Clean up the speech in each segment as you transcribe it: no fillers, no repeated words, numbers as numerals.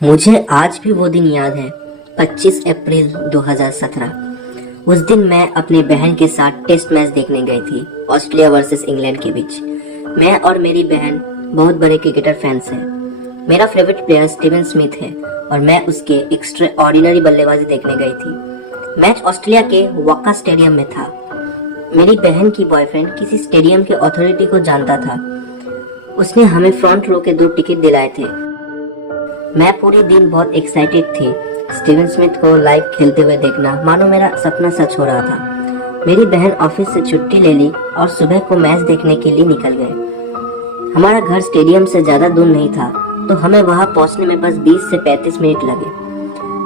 मुझे आज भी वो दिन याद है, 25 अप्रैल 2017। उस दिन मैं अपने बहन के साथ टेस्ट मैच देखने गई थी, ऑस्ट्रेलिया वर्सेस इंग्लैंड के बीच। मैं और मेरी बहन बहुत बड़े क्रिकेटर फैंस हैं। मेरा फेवरेट प्लेयर स्टीवन स्मिथ है और मैं उसके एक्स्ट्रा ऑर्डिनरी बल्लेबाजी देखने गई थी। मैच ऑस्ट्रेलिया के वक्का स्टेडियम में था। मेरी बहन की बॉयफ्रेंड किसी स्टेडियम के अथॉरिटी को जानता था। उसने हमें फ्रंट रो के 2 टिकट दिलाए थे। मैं पूरे दिन बहुत एक्साइटेड थी। स्टीवन स्मिथ को लाइव खेलते हुए देखना मानो मेरा सपना सच हो रहा था। मेरी बहन ऑफिस से छुट्टी ले ली और सुबह को मैच देखने के लिए निकल गए। हमारा घर स्टेडियम से ज्यादा दूर नहीं था, तो हमें वहां पहुंचने में बस 20 से 35 मिनट लगे।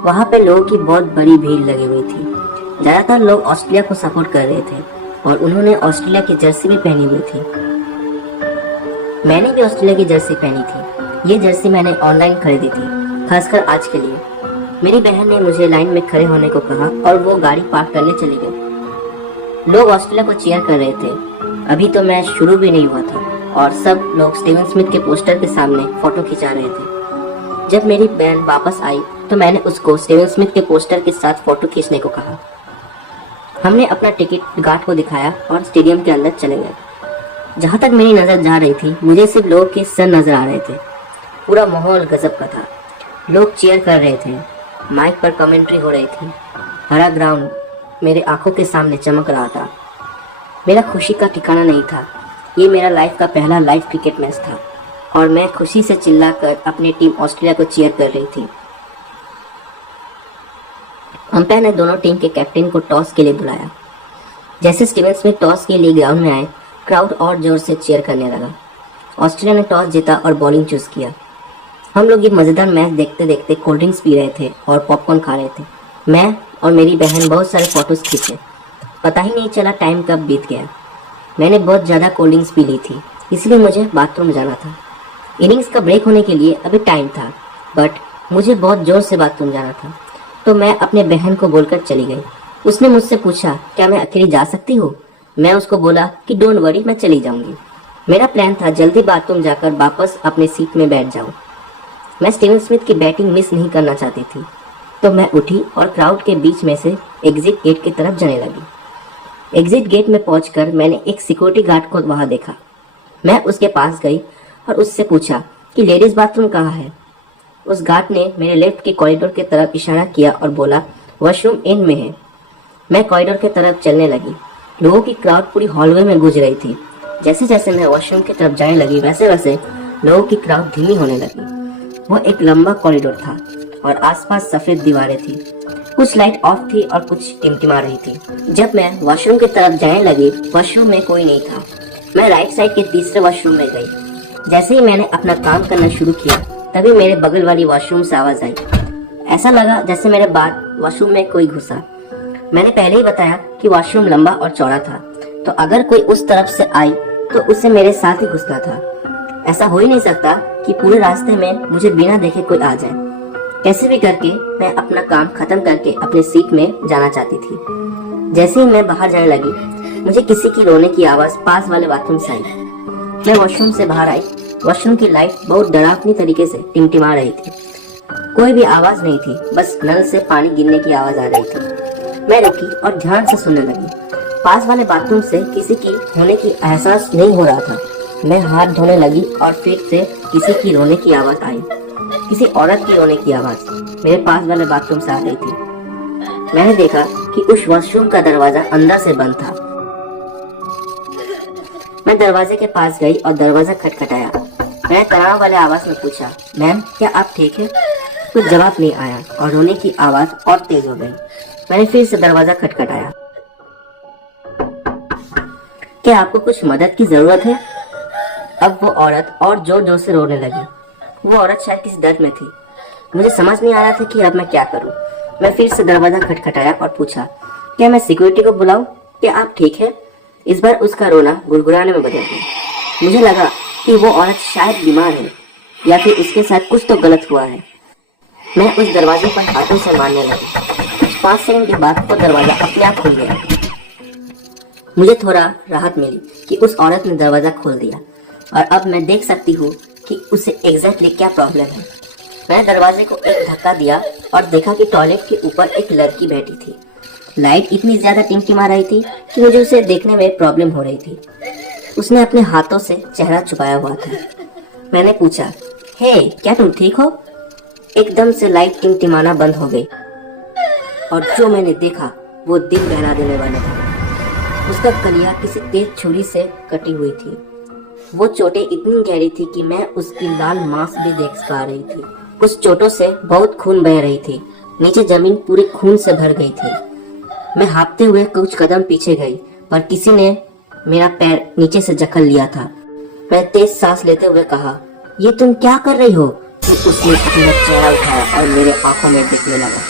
वहां पे लोगों की बहुत बड़ी भीड़ लगी हुई थी। ज्यादातर लोग ऑस्ट्रेलिया को सपोर्ट कर रहे थे और उन्होंने ऑस्ट्रेलिया की जर्सी भी पहनी हुई थी। मैंने भी ऑस्ट्रेलिया की जर्सी पहनी थी। ये जर्सी मैंने ऑनलाइन खरीदी थी, खासकर आज के लिए। मेरी बहन ने मुझे लाइन में खड़े होने को कहा और वो गाड़ी पार्क करने चली गई। लोग ऑस्ट्रेलिया को चीयर कर रहे थे। अभी तो मैच शुरू भी नहीं हुआ था और सब लोग स्टीवन स्मिथ के पोस्टर के सामने फोटो खिंचा रहे थे। जब मेरी बहन वापस आई तो मैंने उसको स्टीवन स्मिथ के पोस्टर के साथ फोटो खींचने को कहा। हमने अपना टिकट गार्ड को दिखाया और स्टेडियम के अंदर चले गए। जहां तक मेरी नजर जा रही थी, मुझे सिर्फ लोगों के सर नजर आ रहे थे। पूरा माहौल गजब का था। लोग चीयर कर रहे थे, माइक पर कमेंट्री हो रही थी। हरा ग्राउंड मेरे आंखों के सामने चमक रहा था। मेरा खुशी का ठिकाना नहीं था। ये मेरा लाइफ का पहला लाइव क्रिकेट मैच था और मैं खुशी से चिल्लाकर अपनी टीम ऑस्ट्रेलिया को चीयर कर रही थी। अंपायर ने दोनों टीम के कैप्टन को टॉस के लिए बुलाया। जैसे स्टीवन स्मिथ टॉस के लिए ग्राउंड में आए, क्राउड और जोर से चीयर करने लगा। ऑस्ट्रेलिया ने टॉस जीता और बॉलिंग चूज किया। हम लोग ये मजेदार मैच देखते देखते कोल्ड ड्रिंक्स पी रहे थे और पॉपकॉर्न खा रहे थे। मैं और मेरी बहन बहुत सारे फोटोज खींचे। पता ही नहीं चला टाइम कब बीत गया। मैंने बहुत ज़्यादा कोल्ड ड्रिंक्स पी ली थी, इसलिए मुझे बाथरूम जाना था। इनिंग्स का ब्रेक होने के लिए अभी टाइम था, बट मुझे बहुत जोर से बाथरूम जाना था, तो मैं अपने बहन को बोलकर चली गई। उसने मुझसे पूछा क्या मैं अकेली जा सकती हूँ। मैं उसको बोला कि डोंट वरी, मैं चली जाऊंगी। मेरा प्लान था जल्दी बाथरूम जाकर वापस अपने सीट में बैठ जाऊं। मैं स्टीवन स्मिथ की बैटिंग मिस नहीं करना चाहती थी, तो मैं उठी और क्राउड के बीच में से एग्जिट गेट की तरफ जाने लगी। एग्जिट गेट में पहुंचकर मैंने एक सिक्योरिटी गार्ड को वहां देखा। मैं उसके पास गई और उससे पूछा कि लेडीज बाथरूम कहाँ है। उस गार्ड ने मेरे लेफ्ट के कॉरिडोर की तरफ इशारा किया और बोला वॉशरूम एंड में है। मैं कॉरिडोर की तरफ चलने लगी। लोगों की क्राउड पूरी हॉलवे में गुज रही थी। जैसे जैसे मैं वॉशरूम की तरफ जाने लगी, वैसे वैसे लोगों की क्राउड धीमी होने लगी। वो एक लंबा कॉरिडोर था और आसपास सफेद दीवारें थी। कुछ लाइट ऑफ थी और कुछ टिमटिमा रही थी। जब मैं वॉशरूम की तरफ जाने लगी, वॉशरूम में कोई नहीं था। मैं राइट साइड के तीसरे वॉशरूम में गई। जैसे ही मैंने अपना काम करना शुरू किया, तभी मेरे बगल वाली वॉशरूम से आवाज आई। ऐसा लगा जैसे मेरे बाद वॉशरूम में कोई घुसा। मैंने पहले ही बताया कि वॉशरूम लंबा और चौड़ा था, तो अगर कोई उस तरफ से आई तो उसे मेरे साथ ही घुसना था। ऐसा हो ही नहीं सकता कि पूरे रास्ते में मुझे बिना देखे कोई आ जाए। कैसे भी करके मैं अपना काम खत्म करके अपने सीट में जाना चाहती थी। जैसे ही मैं बाहर जाने लगी, मुझे किसी की रोने की आवाज पास वाले बाथरूम से आई। मैं वॉशरूम से बाहर आई। वॉशरूम की लाइट बहुत डरावनी तरीके से टिमटिमा रही थी। कोई भी आवाज नहीं थी, बस नल से पानी गिरने की आवाज आ रही थी। मैं रुकी और ध्यान से सुनने लगी। पास वाले बाथरूम से किसी की होने की एहसास नहीं हो रहा था। मैं हाथ धोने लगी और फिर से किसी की रोने की आवाज आई। किसी औरत की रोने की आवाज मेरे पास वाले बाथरूम से आ रही थी। मैंने देखा कि उस वॉशरूम का दरवाजा अंदर से बंद था। मैं दरवाजे के पास गई और दरवाजा खटखटाया। मैंने तनाव वाले आवाज में पूछा, मैम क्या आप ठीक है? कुछ जवाब नहीं आया और रोने की आवाज और तेज हो गई। मैंने फिर से दरवाजा खटखटाया। क्या आपको कुछ मदद की जरूरत है? अब वो औरत और जोर जोर से रोने लगी। वो औरत शायद किसी दर्द में थी। मुझे समझ नहीं आ रहा था कि अब मैं क्या करूं। मैं फिर से दरवाजा खटखटाया और पूछा, क्या मैं सिक्योरिटी को बुलाऊं? क्या आप ठीक है? इस बार उसका रोना गुड़गुड़ाने में बदल गया। मुझे लगा कि वो औरत शायद बीमार है या फिर उसके साथ कुछ तो गलत हुआ है। मैं उस दरवाजे पर हाथों से मारने लगी। कुछ 5 सेकंड के बाद वो दरवाजा अपने आप खुल गया। मुझे थोड़ा राहत मिली कि उस औरत ने दरवाजा खोल दिया और अब मैं देख सकती हूँ कि उसे एग्जैक्टली क्या प्रॉब्लम है। मैंने दरवाजे को एक धक्का दिया और देखा कि टॉयलेट के ऊपर एक लड़की बैठी थी। लाइट इतनी ज्यादा टिमटिमा रही थी कि मुझे उसे देखने में प्रॉब्लम हो रही थी। उसने अपने हाथों से चेहरा छुपाया हुआ था। मैंने पूछा, हे, क्या तुम ठीक हो? एकदम से लाइट टिमटिमाना बंद हो गई और जो मैंने देखा वो दिल बहला देने वाला था। उसका कलिया किसी तेज छुरी से कटी हुई थी। वो चोटें इतनी गहरी थी कि मैं उसकी लाल मांस भी देख पा रही थी। उस चोटों से बहुत खून बह रही थी। नीचे जमीन पूरी खून से भर गई थी। मैं हाँफते हुए कुछ कदम पीछे गई, पर किसी ने मेरा पैर नीचे से जकड़ लिया था। मैं तेज सांस लेते हुए कहा, ये तुम क्या कर रही हो? उसने अपना चेहरा उठाया और मेरे आंखों में देखने लगा।